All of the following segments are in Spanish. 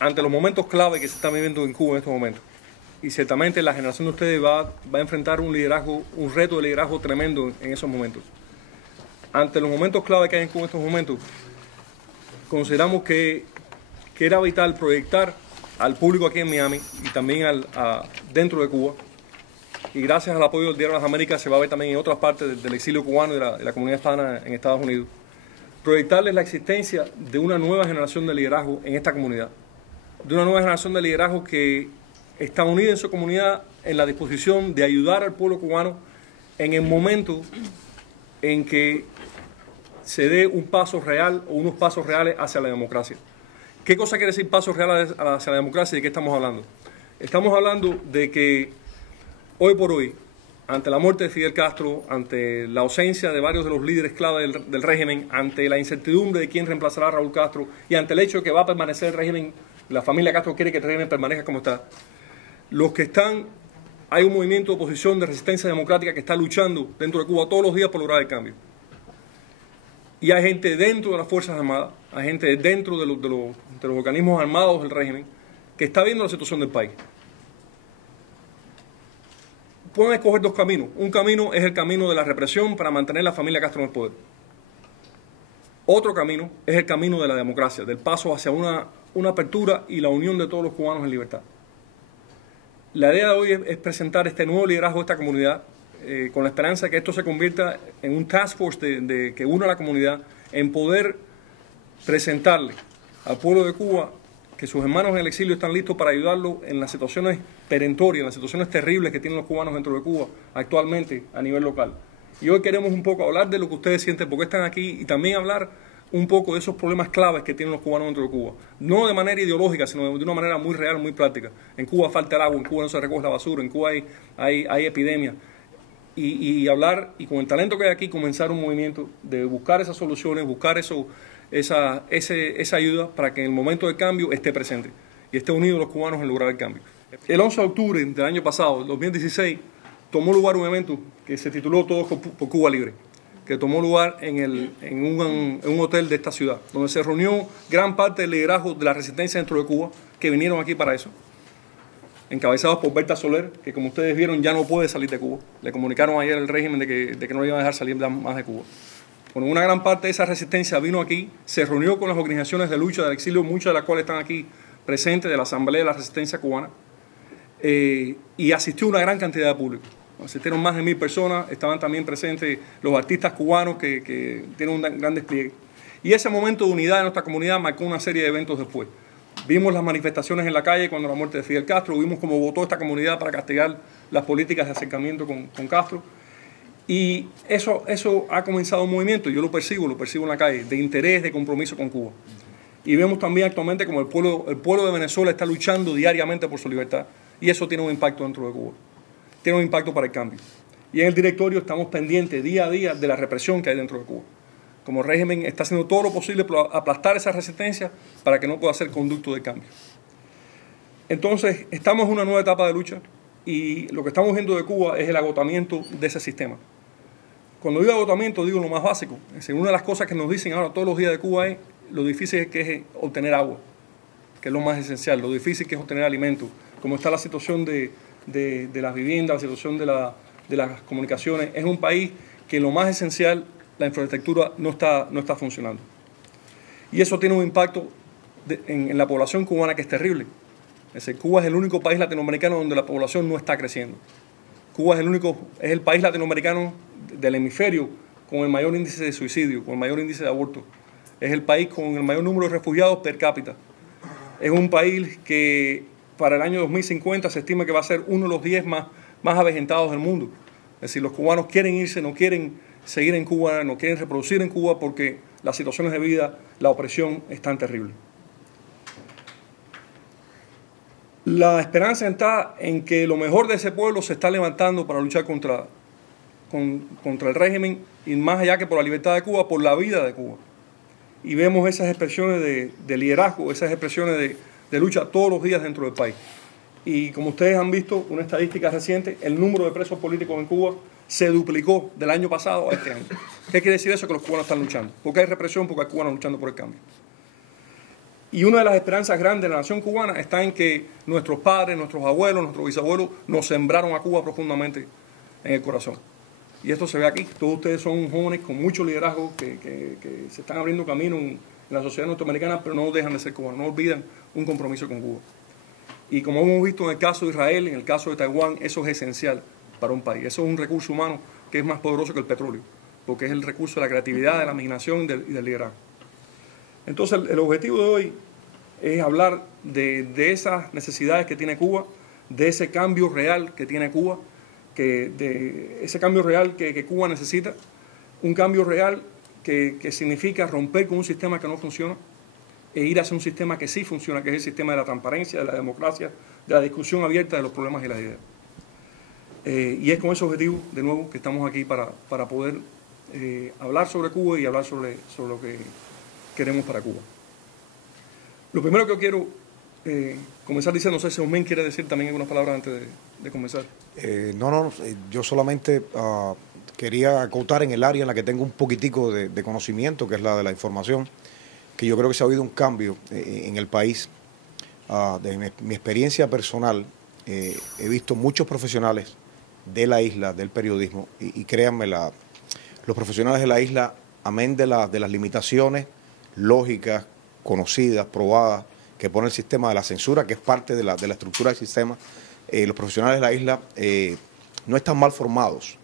Ante los momentos clave que se están viviendo en Cuba en estos momentos, y ciertamente la generación de ustedes va a enfrentar un reto de liderazgo tremendo en esos momentos. Ante los momentos clave que hay en Cuba en estos momentos, consideramos que era vital proyectar al público aquí en Miami y también dentro de Cuba, y gracias al apoyo del Diario de las Américas se va a ver también en otras partes del exilio cubano y de la comunidad hispana en Estados Unidos, proyectarles la existencia de una nueva generación de liderazgo en esta comunidad, de una nueva generación de liderazgo que está unida en su comunidad en la disposición de ayudar al pueblo cubano en el momento en que se dé un paso real o unos pasos reales hacia la democracia. ¿Qué cosa quiere decir pasos reales hacia la democracia y de qué estamos hablando? Estamos hablando de que hoy por hoy, ante la muerte de Fidel Castro, ante la ausencia de varios de los líderes clave del régimen, ante la incertidumbre de quién reemplazará a Raúl Castro y ante el hecho de que va a permanecer el régimen, la familia Castro quiere que el régimen permanezca como está. Hay un movimiento de oposición, de resistencia democrática que está luchando dentro de Cuba todos los días por lograr el cambio. Y hay gente dentro de las Fuerzas Armadas, hay gente dentro de los organismos armados del régimen que está viendo la situación del país. Pueden escoger dos caminos. Un camino es el camino de la represión para mantener a la familia Castro en el poder. Otro camino es el camino de la democracia, del paso hacia una apertura y la unión de todos los cubanos en libertad. La idea de hoy es presentar este nuevo liderazgo de esta comunidad con la esperanza de que esto se convierta en un task force que una a la comunidad en poder presentarle al pueblo de Cuba que sus hermanos en el exilio están listos para ayudarlo en las situaciones perentorias, en las situaciones terribles que tienen los cubanos dentro de Cuba actualmente a nivel local. Y hoy queremos un poco hablar de lo que ustedes sienten, por qué están aquí, y también hablar un poco de esos problemas claves que tienen los cubanos dentro de Cuba. No de manera ideológica, sino de una manera muy real, muy práctica. En Cuba falta el agua, en Cuba no se recoge la basura, en Cuba hay epidemias. Y hablar, y con el talento que hay aquí, comenzar un movimiento de buscar esas soluciones, buscar esa ayuda para que en el momento del cambio esté presente y esté unidos los cubanos en lograr el cambio. El 11 de octubre del año pasado, 2016, tomó lugar un evento que se tituló Todos por Cuba Libre, que tomó lugar en un hotel de esta ciudad, donde se reunió gran parte del liderazgo de la resistencia dentro de Cuba, que vinieron aquí para eso, encabezados por Berta Soler, que como ustedes vieron ya no puede salir de Cuba. Le comunicaron ayer al régimen de que no le iban a dejar salir más de Cuba. Bueno, una gran parte de esa resistencia vino aquí, se reunió con las organizaciones de lucha del exilio, muchas de las cuales están aquí presentes, de la Asamblea de la Resistencia Cubana, y asistió una gran cantidad de público. Asistieron más de 1000 personas, estaban también presentes los artistas cubanos que tienen un gran despliegue. Y ese momento de unidad de nuestra comunidad marcó una serie de eventos después. Vimos las manifestaciones en la calle cuando la muerte de Fidel Castro, vimos cómo votó esta comunidad para castigar las políticas de acercamiento con Castro. Y eso ha comenzado un movimiento, yo lo percibo en la calle, de interés, de compromiso con Cuba. Y vemos también actualmente como el pueblo de Venezuela está luchando diariamente por su libertad, y eso tiene un impacto dentro de Cuba, tiene un impacto para el cambio. Y en el directorio estamos pendientes día a día de la represión que hay dentro de Cuba. Como el régimen está haciendo todo lo posible para aplastar esa resistencia para que no pueda ser conducto de cambio. Entonces, estamos en una nueva etapa de lucha y lo que estamos viendo de Cuba es el agotamiento de ese sistema. Cuando digo agotamiento, digo lo más básico. Es decir, una de las cosas que nos dicen ahora todos los días de Cuba es lo difícil que es obtener agua, que es lo más esencial, lo difícil que es obtener alimentos, cómo está la situación de las viviendas, la situación de las comunicaciones. Es un país que lo más esencial, la infraestructura no está funcionando. Y eso tiene un impacto en la población cubana que es terrible. Es decir, Cuba es el único país latinoamericano donde la población no está creciendo. Cuba es el país latinoamericano del hemisferio con el mayor índice de suicidio, con el mayor índice de aborto. Es el país con el mayor número de refugiados per cápita. Es un país que para el año 2050 se estima que va a ser uno de los 10 más avejentados del mundo. Es decir, los cubanos quieren irse, no quieren seguir en Cuba, no quieren reproducir en Cuba porque las situaciones de vida, la opresión es tan terrible. La esperanza está en que lo mejor de ese pueblo se está levantando para luchar contra el régimen y más allá que por la libertad de Cuba, por la vida de Cuba. Y vemos esas expresiones de liderazgo, esas expresiones de lucha todos los días dentro del país. Y como ustedes han visto, una estadística reciente, el número de presos políticos en Cuba se duplicó del año pasado a este año. ¿Qué quiere decir eso? Que los cubanos están luchando. Porque hay represión, porque hay cubanos luchando por el cambio. Y una de las esperanzas grandes de la nación cubana está en que nuestros padres, nuestros abuelos, nuestros bisabuelos nos sembraron a Cuba profundamente en el corazón. Y esto se ve aquí. Todos ustedes son jóvenes con mucho liderazgo que se están abriendo camino en la sociedad norteamericana, pero no dejan de ser cubanos, no olvidan un compromiso con Cuba. Y como hemos visto en el caso de Israel, en el caso de Taiwán, eso es esencial para un país. Eso es un recurso humano que es más poderoso que el petróleo, porque es el recurso de la creatividad, de la imaginación y del liderazgo. Entonces, el objetivo de hoy es hablar de esas necesidades que tiene Cuba, de ese cambio real que tiene Cuba, de ese cambio real que Cuba necesita, un cambio real que significa romper con un sistema que no funciona e ir hacia un sistema que sí funciona, que es el sistema de la transparencia, de la democracia, de la discusión abierta de los problemas y las ideas. Y es con ese objetivo, de nuevo, que estamos aquí para poder hablar sobre Cuba y hablar sobre lo que queremos para Cuba. Lo primero que quiero comenzar diciendo, no sé si Osmen quiere decir también algunas palabras antes de comenzar. Yo solamente quería acotar en el área en la que tengo un poquitico de conocimiento, que es la de la información, que yo creo que se ha habido un cambio en el país. De mi experiencia personal, he visto muchos profesionales de la isla, del periodismo, y créanme, los profesionales de la isla, amén de las limitaciones lógicas, conocidas, probadas, que pone el sistema de la censura, que es parte de la estructura del sistema, los profesionales de la isla no están mal formados.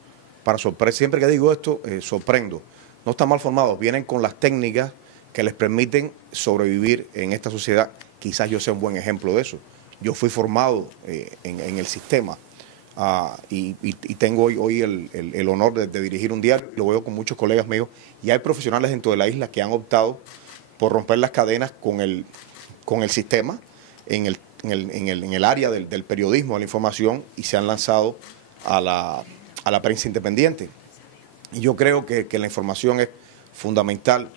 Siempre que digo esto, sorprendo. No están mal formados, vienen con las técnicas que les permiten sobrevivir en esta sociedad. Quizás yo sea un buen ejemplo de eso. Yo fui formado en el sistema y tengo hoy el honor de dirigir un diario, lo veo con muchos colegas míos, y hay profesionales dentro de la isla que han optado por romper las cadenas con el sistema en el área del periodismo, de la información, y se han lanzado a la prensa independiente. Y yo creo que la información es fundamental,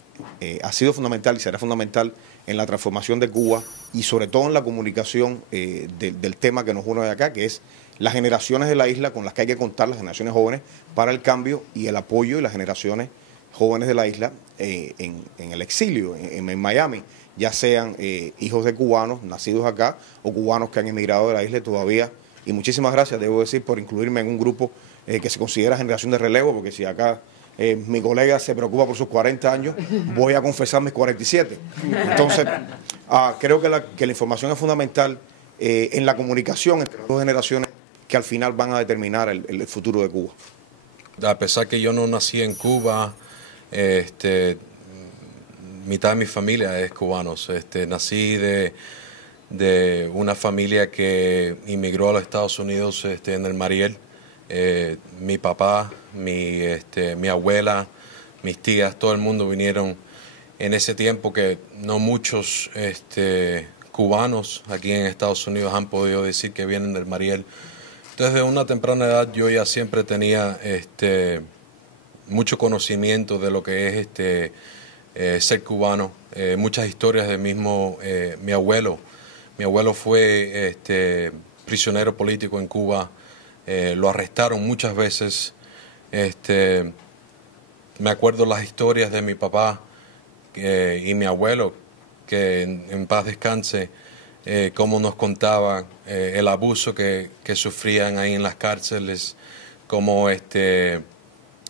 ha sido fundamental y será fundamental en la transformación de Cuba y sobre todo en la comunicación del tema que nos une de acá, que es las generaciones de la isla con las que hay que contar, las generaciones jóvenes, para el cambio y el apoyo de las generaciones jóvenes de la isla en el exilio, en Miami, ya sean hijos de cubanos nacidos acá o cubanos que han emigrado de la isla todavía. Y muchísimas gracias, debo decir, por incluirme en un grupo que se considera generación de relevo, porque si acá mi colega se preocupa por sus 40 años, voy a confesar mis 47. Entonces, creo que la información es fundamental en la comunicación entre las dos generaciones que al final van a determinar el futuro de Cuba. A pesar que yo no nací en Cuba, mitad de mi familia es cubanos. Nací de una familia que inmigró a los Estados Unidos en el Mariel. Mi papá, mi abuela, mis tías, todo el mundo vinieron en ese tiempo que no muchos cubanos aquí en Estados Unidos han podido decir que vienen del Mariel. Entonces, de una temprana edad yo ya siempre tenía mucho conocimiento de lo que es ser cubano, muchas historias del mismo mi abuelo. Mi abuelo fue prisionero político en Cuba, lo arrestaron muchas veces. Me acuerdo las historias de mi papá y mi abuelo, que en paz descanse, cómo nos contaban el abuso que sufrían ahí en las cárceles, cómo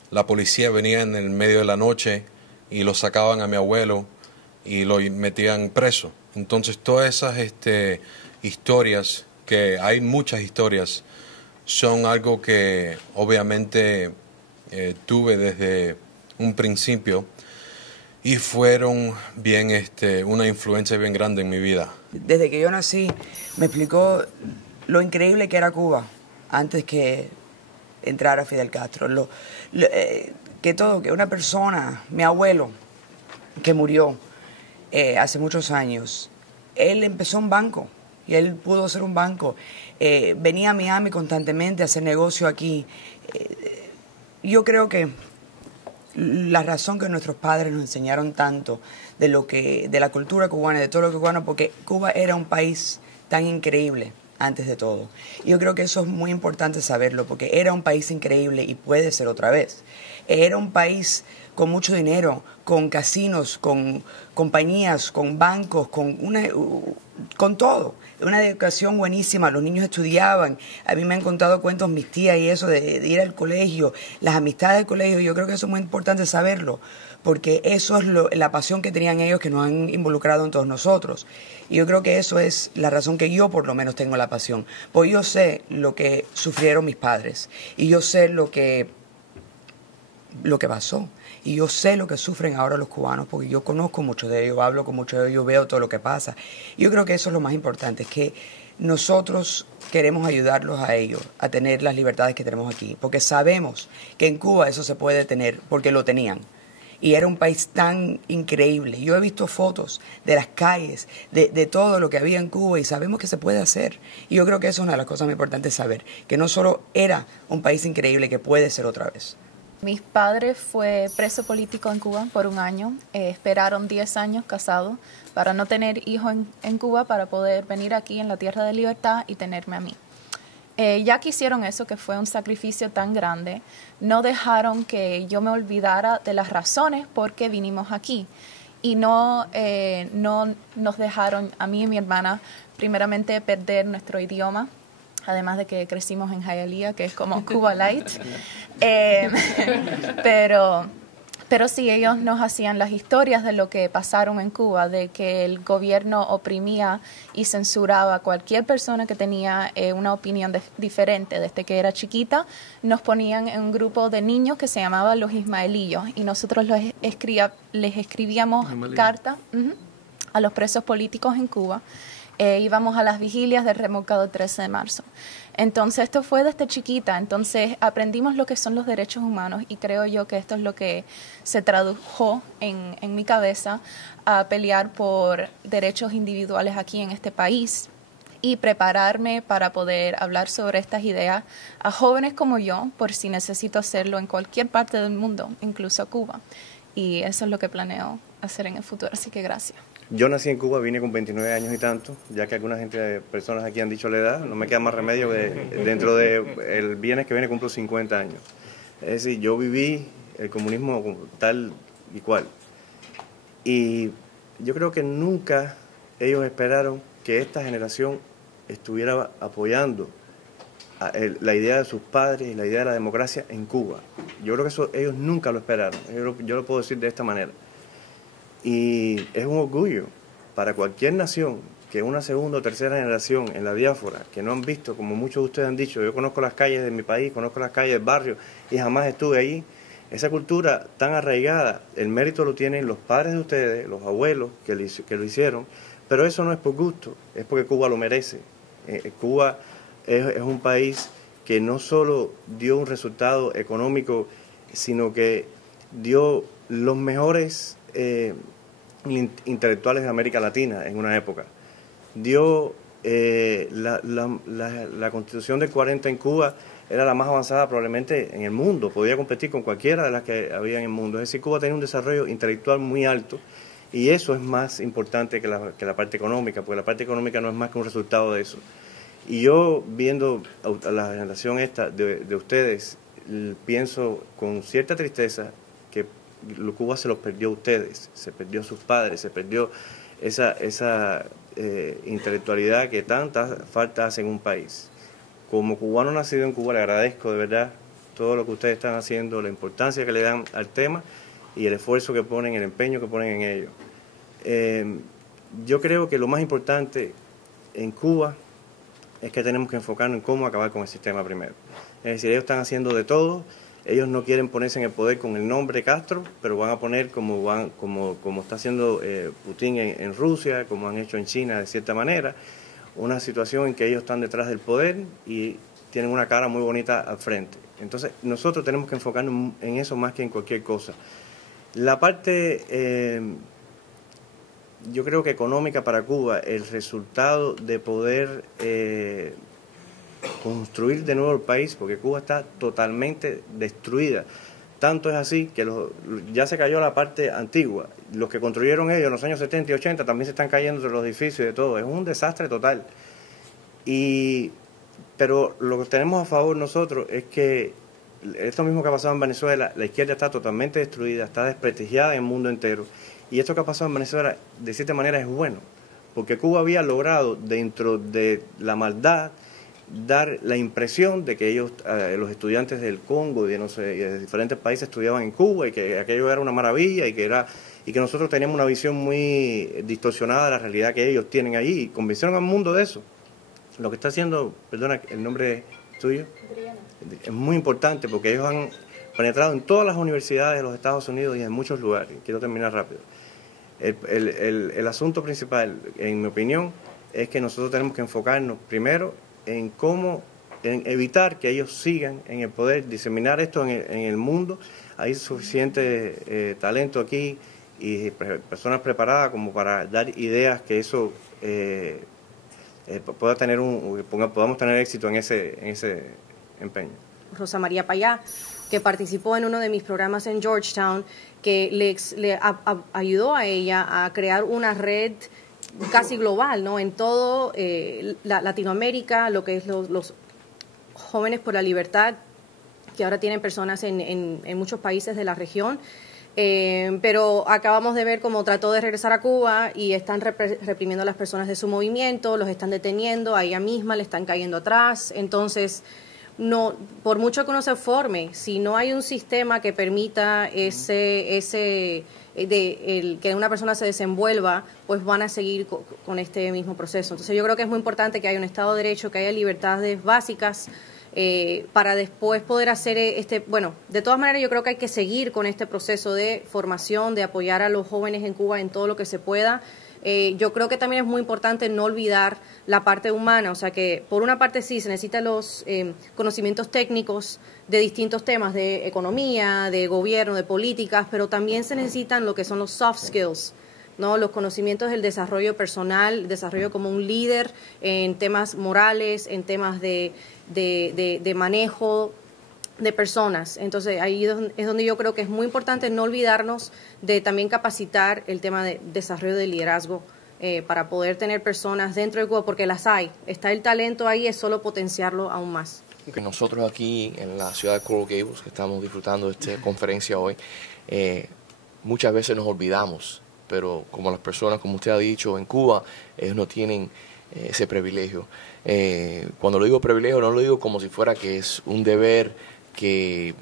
la policía venía en el medio de la noche y lo sacaban a mi abuelo y lo metían preso. Entonces todas esas historias, que hay muchas historias, son algo que obviamente tuve desde un principio y fueron bien una influencia bien grande en mi vida. Desde que yo nací me explicó lo increíble que era Cuba antes que entrara Fidel Castro. Que una persona, mi abuelo, que murió hace muchos años, él empezó un banco y él pudo hacer un banco. Venía a Miami constantemente a hacer negocio aquí. Yo creo que la razón que nuestros padres nos enseñaron tanto de la cultura cubana, de todo lo cubano, porque Cuba era un país tan increíble antes de todo. Yo creo que eso es muy importante saberlo, porque era un país increíble y puede ser otra vez. Era un país con mucho dinero, con casinos, con compañías, con bancos, con todo. Una educación buenísima, los niños estudiaban. A mí me han contado cuentos mis tías y eso de ir al colegio, las amistades del colegio. Yo creo que eso es muy importante saberlo, porque eso es la pasión que tenían ellos, que nos han involucrado en todos nosotros. Y yo creo que eso es la razón que yo por lo menos tengo la pasión, porque yo sé lo que sufrieron mis padres y yo sé lo que pasó. Y yo sé lo que sufren ahora los cubanos, porque yo conozco mucho de ellos, hablo con muchos de ellos, veo todo lo que pasa. Yo creo que eso es lo más importante, es que nosotros queremos ayudarlos a ellos a tener las libertades que tenemos aquí, porque sabemos que en Cuba eso se puede tener, porque lo tenían. Y era un país tan increíble. Yo he visto fotos de las calles, de todo lo que había en Cuba, y sabemos que se puede hacer. Y yo creo que eso es una de las cosas más importantes, saber que no solo era un país increíble, que puede ser otra vez. Mis padres fue preso político en Cuba por 1 año. Esperaron 10 años casados para no tener hijos en Cuba, para poder venir aquí en la tierra de libertad y tenerme a mí. Ya que hicieron eso, que fue un sacrificio tan grande, no dejaron que yo me olvidara de las razones por qué vinimos aquí. Y no nos dejaron, a mí y mi hermana, primeramente perder nuestro idioma, además de que crecimos en Hialeah, que es como Cuba Light. Pero sí, ellos nos hacían las historias de lo que pasaron en Cuba, de que el gobierno oprimía y censuraba a cualquier persona que tenía una opinión diferente. Desde que era chiquita, nos ponían en un grupo de niños que se llamaba los Ismaelillos, y nosotros les escribíamos cartas a los presos políticos en Cuba. Íbamos a las vigilias del remolcado 13 de marzo. Entonces, esto fue desde chiquita. Entonces, aprendimos lo que son los derechos humanos, y creo yo que esto es lo que se tradujo en mi cabeza a pelear por derechos individuales aquí en este país y prepararme para poder hablar sobre estas ideas a jóvenes como yo, por si necesito hacerlo en cualquier parte del mundo, incluso Cuba. Y eso es lo que planeo hacer en el futuro. Así que gracias. Yo nací en Cuba, vine con 29 años y tanto, ya que algunas personas aquí han dicho la edad, no me queda más remedio que dentro del viernes que viene cumplo 50 años. Es decir, yo viví el comunismo tal y cual. Y yo creo que nunca ellos esperaron que esta generación estuviera apoyando la idea de sus padres y la idea de la democracia en Cuba. Yo creo que eso ellos nunca lo esperaron, yo lo puedo decir de esta manera. Y es un orgullo para cualquier nación que una segunda o tercera generación en la diáspora, que no han visto, como muchos de ustedes han dicho, yo conozco las calles de mi país, conozco las calles del barrio y jamás estuve ahí. Esa cultura tan arraigada, el mérito lo tienen los padres de ustedes, los abuelos que lo hicieron, pero eso no es por gusto, es porque Cuba lo merece. Cuba es un país que no solo dio un resultado económico, sino que dio los mejores intelectuales de América Latina en una época. Dio la Constitución del 40 en Cuba, era la más avanzada probablemente en el mundo, podía competir con cualquiera de las que había en el mundo. Es decir, Cuba tenía un desarrollo intelectual muy alto, y eso es más importante que la parte económica, porque la parte económica no es más que un resultado de eso. Y yo, viendo a la generación esta de ustedes, pienso con cierta tristeza que Cuba se los perdió a ustedes, se perdió a sus padres, se perdió esa intelectualidad que tanta falta hace en un país. Como cubano nacido en Cuba, le agradezco de verdad todo lo que ustedes están haciendo, la importancia que le dan al tema y el esfuerzo que ponen, el empeño que ponen en ello. Yo creo que lo más importante en Cuba es que tenemos que enfocarnos en cómo acabar con el sistema primero. Es decir, ellos están haciendo de todo. Ellos no quieren ponerse en el poder con el nombre Castro, pero van a poner como está haciendo Putin en Rusia, como han hecho en China de cierta manera, una situación en que ellos están detrás del poder y tienen una cara muy bonita al frente. Entonces nosotros tenemos que enfocarnos en eso más que en cualquier cosa. La parte, yo creo que económica para Cuba, el resultado de poder construir de nuevo el país, porque Cuba está totalmente destruida. Tanto es así que ya se cayó la parte antigua. Los que construyeron ellos en los años 70 y 80 también se están cayendo de los edificios y de todo. Es un desastre total. Pero lo que tenemos a favor nosotros es que esto mismo que ha pasado en Venezuela, la izquierda está totalmente destruida, está desprestigiada en el mundo entero. Y esto que ha pasado en Venezuela, de cierta manera, es bueno, porque Cuba había logrado, dentro de la maldad, dar la impresión de que ellos, los estudiantes del Congo y de diferentes países estudiaban en Cuba y que aquello era una maravilla y que nosotros teníamos una visión muy distorsionada de la realidad que ellos tienen allí, y convencieron al mundo de eso. Lo que está haciendo, perdona, el nombre tuyo, es muy importante porque ellos han penetrado en todas las universidades de los Estados Unidos y en muchos lugares. Quiero terminar rápido. El asunto principal, en mi opinión, es que nosotros tenemos que enfocarnos primero en evitar que ellos sigan en el poder, diseminar esto en el mundo. Hay suficiente talento aquí y personas preparadas como para dar ideas que eso podamos tener éxito en ese empeño. Rosa María Payá, que participó en uno de mis programas en Georgetown, que le ayudó a ella a crear una red casi global, ¿no? En todo Latinoamérica, lo que es los Jóvenes por la Libertad, que ahora tienen personas en muchos países de la región. Pero acabamos de ver cómo trató de regresar a Cuba y están reprimiendo a las personas de su movimiento, los están deteniendo, a ella misma le están cayendo atrás. Entonces, no, por mucho que uno se forme, si no hay un sistema que permita que una persona se desenvuelva, pues van a seguir con este mismo proceso. Entonces, yo creo que es muy importante que haya un Estado de Derecho, que haya libertades básicas, para después poder hacer bueno, de todas maneras yo creo que hay que seguir con este proceso de formación, de apoyar a los jóvenes en Cuba en todo lo que se pueda. Yo creo que también es muy importante no olvidar la parte humana, o sea que por una parte sí se necesitan los conocimientos técnicos de distintos temas, de economía, de gobierno, de políticas, pero también se necesitan lo que son los soft skills, ¿no? Los conocimientos del desarrollo personal, desarrollo como un líder en temas morales, en temas de manejo de personas. Entonces ahí es donde yo creo que es muy importante no olvidarnos de también capacitar el tema de desarrollo de liderazgo para poder tener personas dentro del Cuba, porque las hay, está el talento ahí, es solo potenciarlo aún más. Nosotros aquí en la ciudad de Coral Gables, que estamos disfrutando de esta conferencia hoy, muchas veces nos olvidamos, pero como las personas, como usted ha dicho, en Cuba, ellos no tienen ese privilegio. Cuando lo digo privilegio, no lo digo como si fuera que es un deber que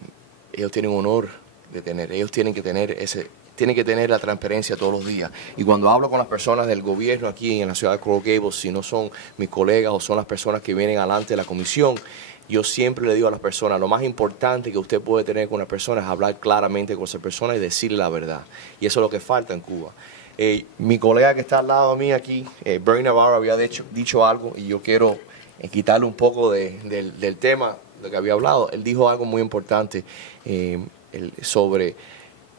ellos tienen honor de tener. Ellos tienen que tener la transparencia todos los días. Y cuando hablo con las personas del gobierno aquí en la ciudad de Coral Gables, si no son mis colegas o son las personas que vienen adelante de la comisión, yo siempre le digo a las personas, lo más importante que usted puede tener con una persona es hablar claramente con esa persona y decirle la verdad. Y eso es lo que falta en Cuba. Mi colega que está al lado de mí aquí, Bernie Navarro, había dicho algo y yo quiero quitarle un poco del tema de que había hablado. Él dijo algo muy importante sobre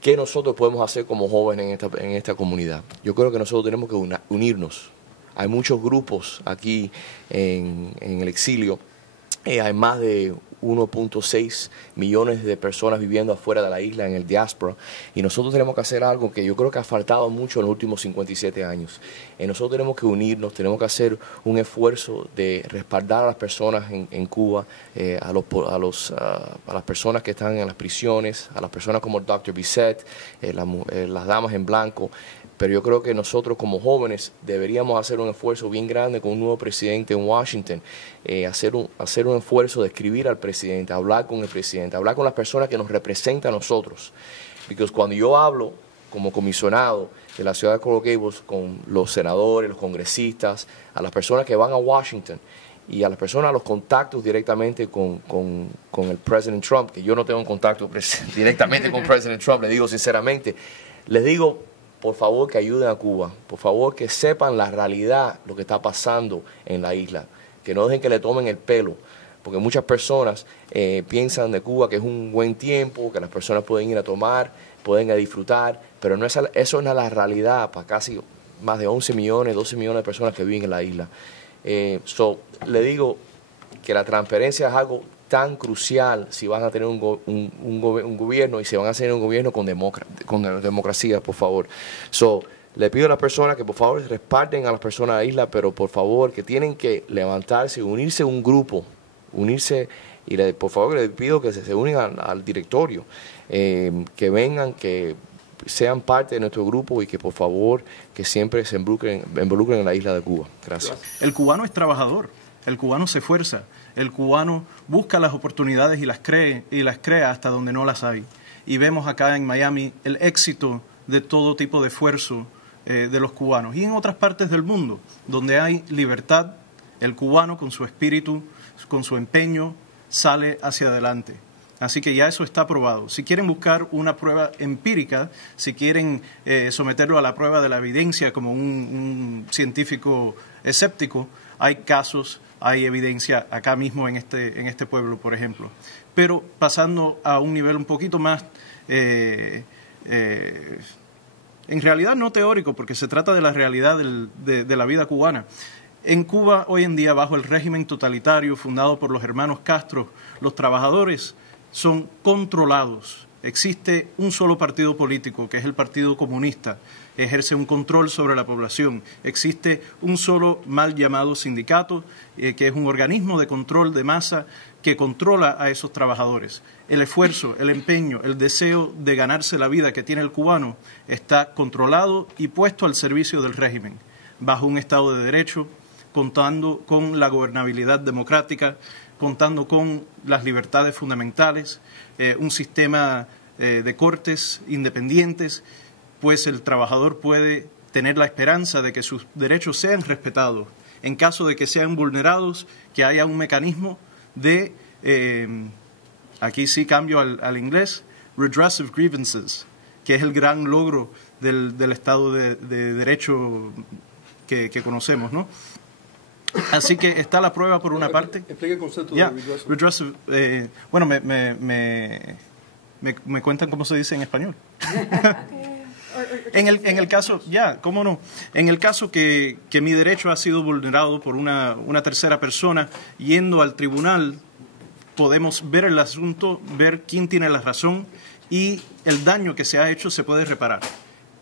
qué nosotros podemos hacer como jóvenes en esta comunidad. Yo creo que nosotros tenemos que unirnos. Hay muchos grupos aquí en el exilio. Hay más de 1.6 millones de personas viviendo afuera de la isla, en el diáspora, y nosotros tenemos que hacer algo que yo creo que ha faltado mucho en los últimos 57 años. Nosotros tenemos que unirnos, tenemos que hacer un esfuerzo de respaldar a las personas en Cuba, a las personas que están en las prisiones, a las personas como el Dr. Bisset, las damas en blanco. Pero yo creo que nosotros como jóvenes deberíamos hacer un esfuerzo bien grande con un nuevo presidente en Washington, hacer un esfuerzo de escribir al presidente, hablar con el presidente, hablar con las personas que nos representan a nosotros. Porque cuando yo hablo como comisionado de la ciudad de Coral Gables con los senadores, los congresistas, a las personas que van a Washington y a las personas, a los contactos directamente con el presidente Trump, que yo no tengo un contacto directamente con el presidente Trump, le digo sinceramente, les digo, por favor que ayuden a Cuba, por favor que sepan la realidad, lo que está pasando en la isla, que no dejen que le tomen el pelo, porque muchas personas piensan de Cuba que es un buen tiempo, que las personas pueden ir a tomar, pueden ir a disfrutar, pero eso no es la realidad para casi más de 11 millones, 12 millones de personas que viven en la isla. Le digo que la transparencia es algo tan crucial si van a tener un gobierno y si van a tener un gobierno con democracia, por favor. le pido a las personas que por favor respalden a las personas de la isla, pero por favor que tienen que levantarse, unirse a un grupo, y por favor les pido que se unan al directorio, que vengan, que sean parte de nuestro grupo y que por favor que siempre se involucren en la isla de Cuba. Gracias. El cubano es trabajador, el cubano se esfuerza, el cubano busca las oportunidades y las crea hasta donde no las hay. Y vemos acá en Miami el éxito de todo tipo de esfuerzo de los cubanos. Y en otras partes del mundo, donde hay libertad, el cubano con su espíritu, con su empeño, sale hacia adelante. Así que ya eso está probado. Si quieren buscar una prueba empírica, si quieren someterlo a la prueba de la evidencia como un científico escéptico, hay casos, hay evidencia acá mismo en este pueblo, por ejemplo. Pero pasando a un nivel un poquito más, en realidad no teórico, porque se trata de la realidad de la vida cubana. En Cuba, hoy en día, bajo el régimen totalitario fundado por los hermanos Castro, los trabajadores son controlados. Existe un solo partido político, que es el Partido Comunista, ejerce un control sobre la población. Existe un solo mal llamado sindicato, que es un organismo de control de masa que controla a esos trabajadores. El esfuerzo, el empeño, el deseo de ganarse la vida que tiene el cubano está controlado y puesto al servicio del régimen, bajo un Estado de Derecho, contando con la gobernabilidad democrática, contando con las libertades fundamentales, un sistema de cortes independientes, pues el trabajador puede tener la esperanza de que sus derechos sean respetados. En caso de que sean vulnerados, que haya un mecanismo de, aquí sí cambio al inglés, redressive grievances, que es el gran logro del Estado de Derecho que conocemos, ¿no? Así que está la prueba por una parte. Explica el concepto de redressive. Bueno, me cuentan cómo se dice en español. En el caso, cómo no. En el caso que mi derecho ha sido vulnerado por una tercera persona, yendo al tribunal, podemos ver el asunto, ver quién tiene la razón y el daño que se ha hecho se puede reparar.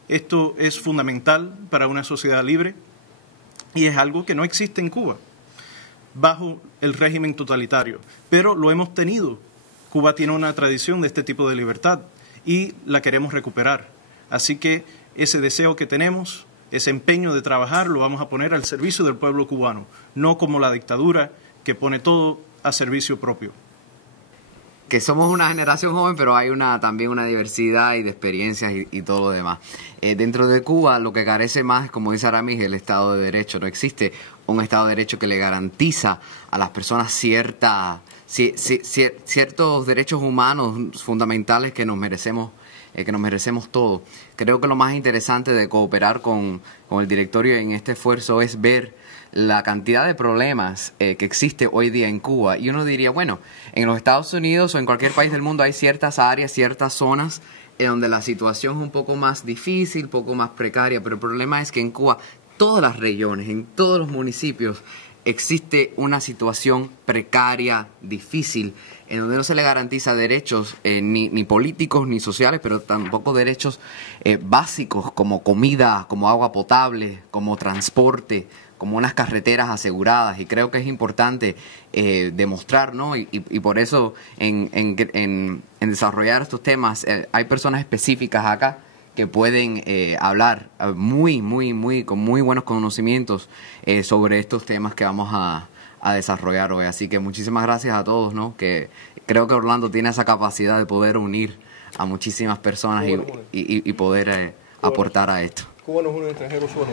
Esto es fundamental para una sociedad libre. Y es algo que no existe en Cuba, bajo el régimen totalitario. Pero lo hemos tenido. Cuba tiene una tradición de este tipo de libertad y la queremos recuperar. Así que ese deseo que tenemos, ese empeño de trabajar, lo vamos a poner al servicio del pueblo cubano, no como la dictadura que pone todo a servicio propio. Que somos una generación joven, pero hay también una diversidad y de experiencias y todo lo demás. Dentro de Cuba lo que carece más, como dice Aramis, el Estado de Derecho. No existe un Estado de Derecho que le garantiza a las personas ciertos derechos humanos fundamentales que nos merecemos todos. Creo que lo más interesante de cooperar con el directorio en este esfuerzo es ver la cantidad de problemas que existe hoy día en Cuba. Y uno diría, bueno, en los Estados Unidos o en cualquier país del mundo hay ciertas áreas, ciertas zonas en donde la situación es un poco más difícil, un poco más precaria, pero el problema es que en Cuba, todas las regiones, en todos los municipios, existe una situación precaria, difícil, en donde no se le garantiza derechos ni políticos ni sociales, pero tampoco derechos básicos como comida, como agua potable, como transporte, como unas carreteras aseguradas. Y creo que es importante demostrar, ¿no? Y por eso en desarrollar estos temas hay personas específicas acá que pueden hablar con muy buenos conocimientos sobre estos temas que vamos a desarrollar hoy. Así que muchísimas gracias a todos, ¿no? Que creo que Orlando tiene esa capacidad de poder unir a muchísimas personas y poder aportar a esto. Cuba no es un extranjero solo.